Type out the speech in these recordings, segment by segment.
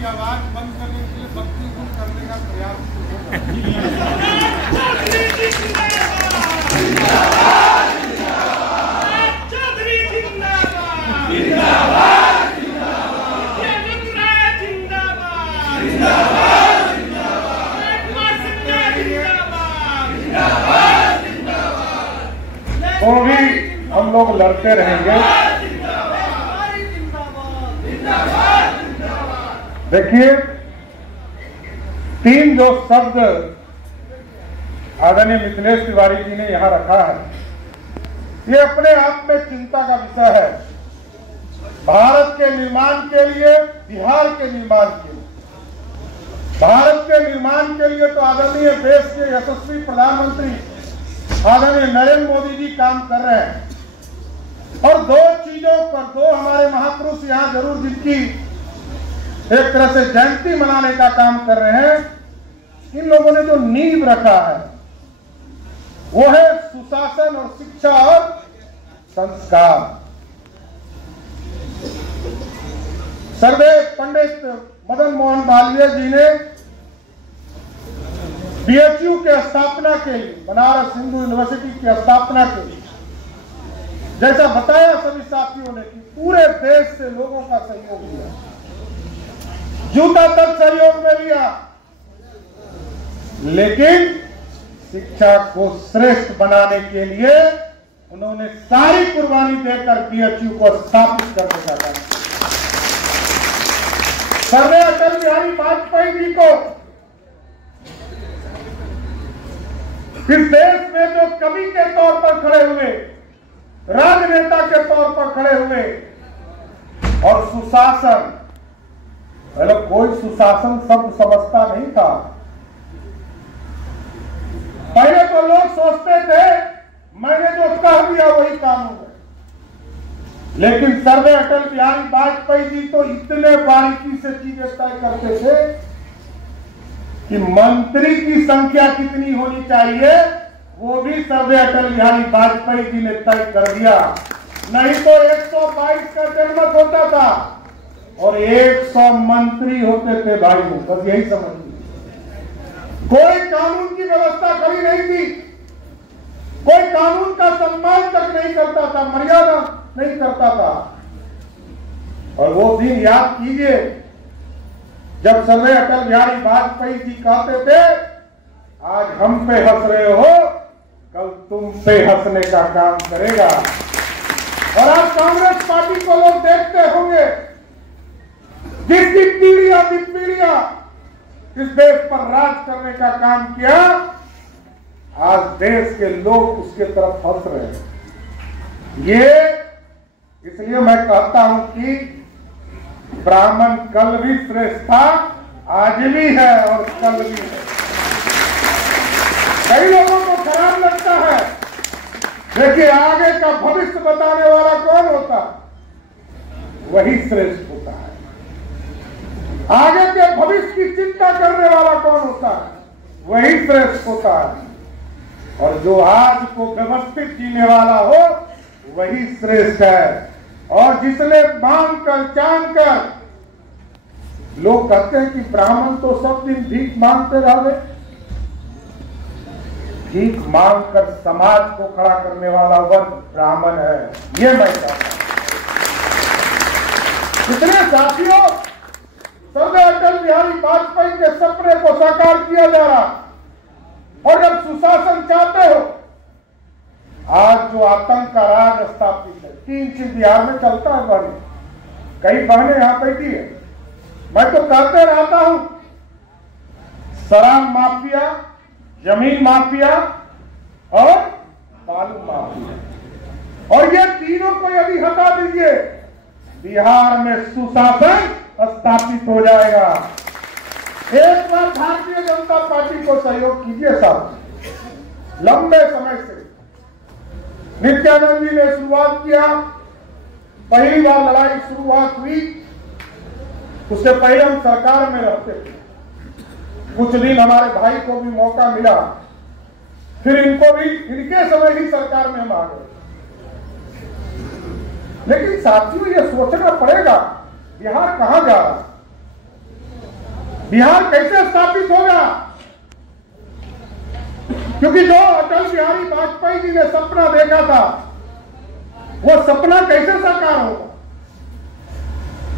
की आवाज बंद करने के लिए भक्ति गुण करने का प्रयास तो भी हम लोग लड़ते रहेंगे। देखिए, तीन जो शब्द आदरणीय मिथिलेश तिवारी जी ने यहाँ रखा है, ये अपने आप में चिंता का विषय है। भारत के निर्माण के लिए, बिहार के निर्माण के लिए, भारत के निर्माण के लिए तो आदरणीय देश के यशस्वी प्रधानमंत्री आदरणीय नरेंद्र मोदी जी काम कर रहे हैं। और दो चीजों पर, दो हमारे महापुरुष यहाँ जरूर जिनकी एक तरह से जयंती मनाने का काम कर रहे हैं। इन लोगों ने जो नींव रखा है वो है सुशासन और शिक्षा और संस्कार। सर्वदेव पंडित मदन मोहन मालवीय जी ने बीएचयू के स्थापना के लिए, बनारस हिंदू यूनिवर्सिटी की स्थापना के लिए, जैसा बताया सभी साथियों ने कि पूरे देश से लोगों का सहयोग लिया, जूता तक सहयोग में लिया, लेकिन शिक्षा को श्रेष्ठ बनाने के लिए उन्होंने सारी कुर्बानी देकर बीएचयू को स्थापित करने का काम किया। सर्वदेव अटल बिहारी वाजपेयी जी को इस देश में जो कवि के तौर पर खड़े हुए, राजनेता के तौर पर खड़े हुए, और सुशासन, पहले कोई सुशासन शब्द समझता नहीं था। पहले तो लोग सोचते थे मैंने जो कह दिया वही कानून है, लेकिन सर्वदेव अटल बिहारी वाजपेयी जी तो इतने बारीकी से चीजें तय करते थे कि मंत्री की संख्या कितनी होनी चाहिए वो भी सर्वदेव अटल बिहारी वाजपेयी जी ने तय कर दिया। नहीं तो 122 का जनमत होता था और 100 मंत्री होते थे भाई, बस यही समझिए। कोई कानून की व्यवस्था खड़ी नहीं थी, कोई कानून का सम्मान तक नहीं करता था, मर्यादा नहीं करता था। और वो दिन याद कीजिए जब सर्वदेव अटल बिहारी वाजपेयी जी कहते थे आज हम पे हंस रहे हो, कल तुम पे हंसने का काम करेगा। और आज कांग्रेस पार्टी को लोग देखते होंगे जिसकी पीढ़ियां पीढ़ियां इस देश पर राज करने का काम किया, आज देश के लोग उसके तरफ हंस रहे हैं। ये इसलिए मैं कहता हूं कि ब्राह्मण कल भी श्रेष्ठ था, आज भी है और कल भी है। कई लोगों को खराब लगता है, देखिए आगे का भविष्य बताने वाला कौन होता है, वही श्रेष्ठ होता है। आगे के भविष्य की चिंता करने वाला कौन होता है, वही श्रेष्ठ होता है। और जो आज को व्यवस्थित जीने वाला हो वही श्रेष्ठ है। और जिसने मांग कर चांद कर, लोग कहते हैं कि ब्राह्मण तो सब दिन भीख मांगते रहे, भीख मांग कर समाज को खड़ा करने वाला वर्ग ब्राह्मण है, ये मैं कहता हूं। इतने साथियों, सर्वदेव अटल बिहारी वाजपेयी के सपने को साकार किया जा रहा, और जब सुशासन चाहते हो, आज जो आतंक का राज स्थापित है, 3 चीज बिहार में चलता है बड़ी, कई बहनें यहां बैठी है, मैं तो कहते रहता हूं, शराब माफिया, जमीन माफिया और बालू माफिया, और ये तीनों को यदि हटा दीजिए, बिहार में सुशासन स्थापित हो जाएगा। एक बार भारतीय जनता पार्टी को सहयोग कीजिए साहब। लंबे समय से नित्यानंद जी ने शुरुआत किया, पहली बार लड़ाई शुरुआत हुई, उससे पहले हम सरकार में रहते थे। कुछ दिन हमारे भाई को भी मौका मिला, फिर इनको भी इनके समय ही सरकार में हम आ गए। लेकिन साथियों ये सोचना पड़ेगा बिहार कहां जा रहा है। बिहार कैसे स्थापित होगा? क्योंकि जो अटल बिहारी वाजपेयी जी ने सपना देखा था, वो सपना कैसे साकार होगा?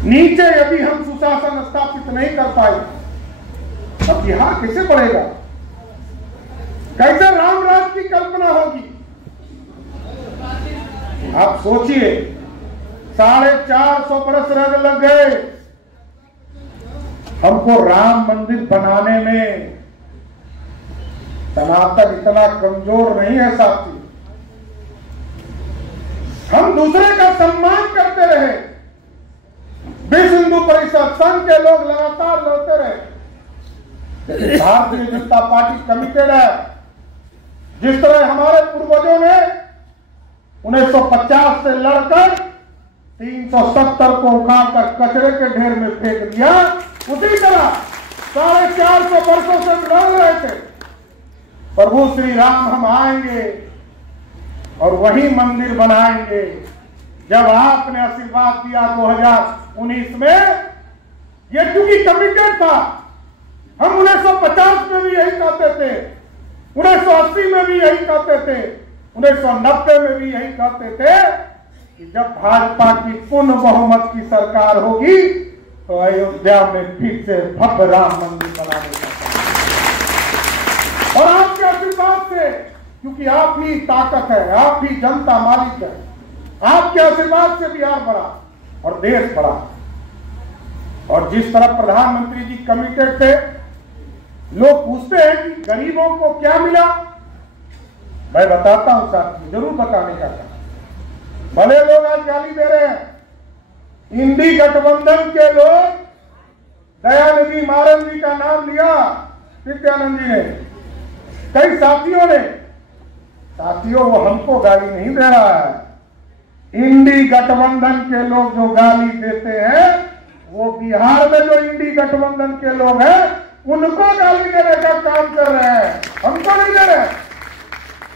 नीचे यदि हम सुशासन स्थापित नहीं कर पाए तब बिहार कैसे बढ़ेगा? कैसे राम राज्य की कल्पना होगी? आप सोचिए, 450 बरस लग गए हमको राम मंदिर बनाने में। सनातन इतना कमजोर नहीं है साथी। हम दूसरे का सम्मान करते रहे, विश्व हिंदू परिषद संघ के लोग लगातार लड़ते रहे, लेकिन भारतीय जनता पार्टी कमिटेड है। जिस तरह हमारे पूर्वजों ने 1950 से लड़कर 370 को उखाड़कर कचरे के ढेर में फेंक दिया, उसी तरह 450 वर्षों से लड़ रहे थे। प्रभु श्री राम हम आएंगे और वही मंदिर बनाएंगे। जब आपने आशीर्वाद दिया 2019 में, ये क्योंकि कमिटेड था। हम 1950 में भी यही कहते थे, 1980 में भी यही कहते थे, 1990 में भी यही कहते थे कि जब भाजपा की पूर्ण बहुमत की सरकार होगी तो अयोध्या में फिर से भव्य राम मंदिर बनाने का। और आपके आशीर्वाद से, क्योंकि आप ही ताकत है, आप ही जनता मालिक है, आपके आशीर्वाद से बिहार बढ़ा और देश बढ़ा। और जिस तरह प्रधानमंत्री जी कमिटेड थे, लोग पूछते हैं कि गरीबों को क्या मिला। मैं बताता हूं साथी, जरूर बताने का काम। भले लोग आज गाली दे रहे हैं, इंडी गठबंधन के लोग, दयानिधि मारन जी का नाम लिया नित्यानंद जी ने, कई साथियों ने। साथियों, वो हमको गाली नहीं दे रहा है। इंडी गठबंधन के लोग जो गाली देते हैं, वो बिहार में जो इंडी गठबंधन के लोग हैं उनको गाली देने का काम कर रहे हैं, हमको नहीं दे रहे।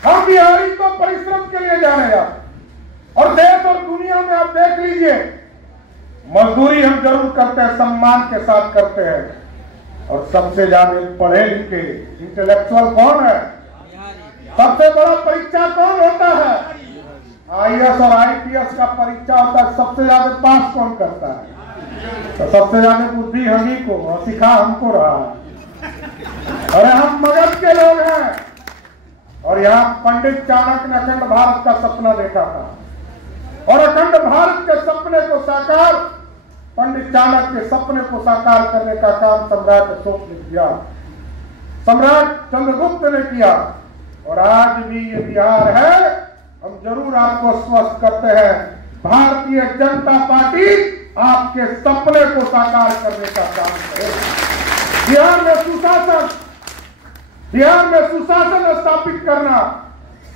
हम बिहारी तो परिश्रम के लिए जाने जाते, और देश और दुनिया में आप देख लीजिए, मजदूरी हम जरूर करते हैं, सम्मान के साथ करते हैं। और सबसे ज्यादा पढ़े लिखे इंटेलेक्चुअल कौन है? सबसे बड़ा परीक्षा कौन होता है? आईएएस और आईपीएस का परीक्षा होता है, सबसे ज्यादा पास कौन करता है? तो सबसे ज्यादा बुद्धि हम ही को, और सिखा हमको रहा है। अरे हम मगध के लोग हैं, और यहाँ पंडित चाणक्य ने अखंड भारत का सपना देखा था, और अखंड भारत के सपने को साकार, पंडित चाणक्य के सपने को साकार करने का काम सम्राट अशोक ने किया, सम्राट चंद्रगुप्त ने किया। और आज भी ये बिहार है, हम जरूर आपको स्वस्थ करते हैं, भारतीय जनता पार्टी आपके सपने को साकार करने का काम करेगी। बिहार में सुशासन स्थापित करना,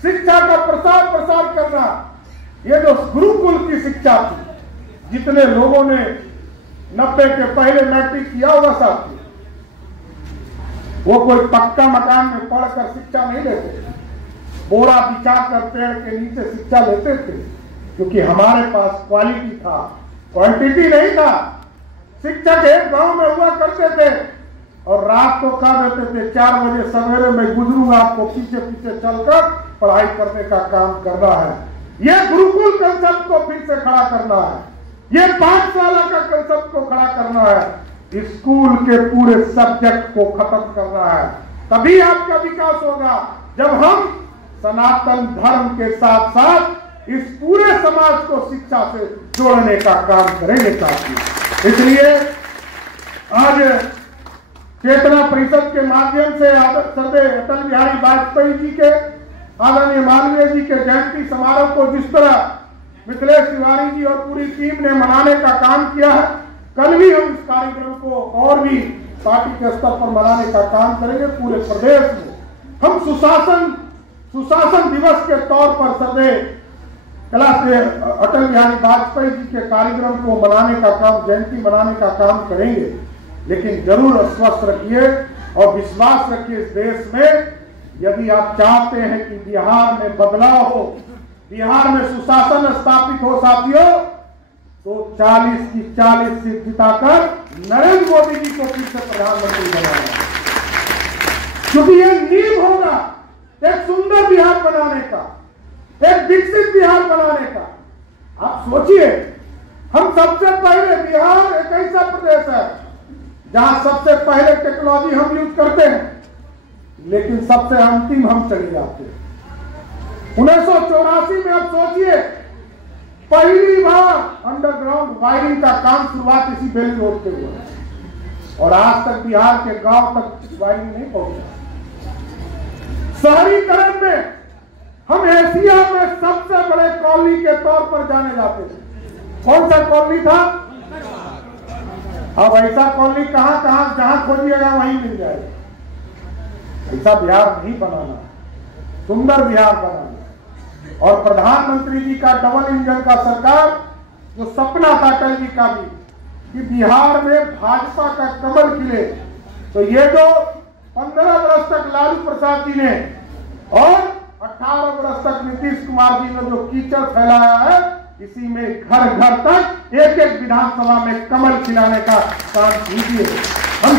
शिक्षा का प्रसार करना, ये जो गुरुकुल की शिक्षा थी, जितने लोगों ने 90 के पहले मैट्रिक किया होगा साथी, वो कोई पक्का मकान में पढ़कर शिक्षा नहीं लेते, बोरा बिछाकर पेड़ के नीचे शिक्षा लेते थे, क्योंकि हमारे पास क्वालिटी था, क्वांटिटी नहीं था। शिक्षक एक गांव में हुआ करते थे और रात को कह देते थे 4 बजे सवेरे में गुजरूंगा, आपको पीछे पीछे चलकर पढ़ाई करने का काम करना है। ये गुरुकुल कंसेप्ट को फिर से खड़ा करना है, ये पाठशाला का कंसेप्ट को खड़ा करना है, स्कूल के पूरे सब्जेक्ट को खत्म करना है। तभी आपका विकास होगा, जब हम सनातन धर्म के साथ साथ इस पूरे समाज को शिक्षा से जोड़ने का काम करेंगे साथी। इसलिए आज चेतना परिषद के माध्यम से सर्वे अटल बिहारी वाजपेयी जी के, आदरणीय माननीय जी के जयंती समारोह को जिस तरह मिथिलेश तिवारी जी और पूरी टीम ने मनाने का काम किया है, कल भी हम इस कार्यक्रम को और भी पार्टी के स्तर पर मनाने का काम करेंगे। पूरे प्रदेश में हम सुशासन दिवस के तौर पर सर्वे अटल बिहारी वाजपेयी जी के कार्यक्रम को मनाने का काम, जयंती मनाने का काम करेंगे। लेकिन जरूर स्वस्थ रखिए और विश्वास रखिए इस देश में, यदि आप चाहते हैं कि बिहार में बदलाव हो, बिहार में सुशासन स्थापित हो साथियों, तो 40 की 40 सीट जिताकर नरेंद्र मोदी जी को फिर से प्रधानमंत्री बनाना, क्योंकि ये नींव होगा एक सुंदर बिहार बनाने का, एक विकसित बिहार बनाने का। आप सोचिए, हम सबसे पहले, बिहार एक ऐसा प्रदेश है जहां सबसे पहले टेक्नोलॉजी हम यूज करते हैं, लेकिन सबसे अंतिम हम चले जाते हैं। 1984 में आप सोचिए, पहली बार अंडरग्राउंड वायरिंग का काम शुरुआत इसी बेली रोड पे हुआ, और आज तक बिहार के गांव तक वायरिंग नहीं पहुंचा। शहरीकरण में हम एशिया में सबसे बड़े कॉलोनी के तौर पर जाने जाते थे। कौन सा कॉलोनी था? अब ऐसा कॉलोनी कहां कहां जहां खोजिएगा वहीं मिल जाएगा। ऐसा बिहार नहीं बनाना, सुंदर बिहार बनाना। और प्रधानमंत्री जी का डबल इंजन का सरकार, जो सपना था अटल जी का भी कि बिहार में भाजपा का कमल खिले, तो ये जो 15 वर्ष तक लालू प्रसाद जी ने और 18 वर्ष तक नीतीश कुमार जी ने जो कीचड़ फैलाया है, इसी में घर घर तक एक एक विधानसभा में कमल खिलाने का काम कीजिए। हम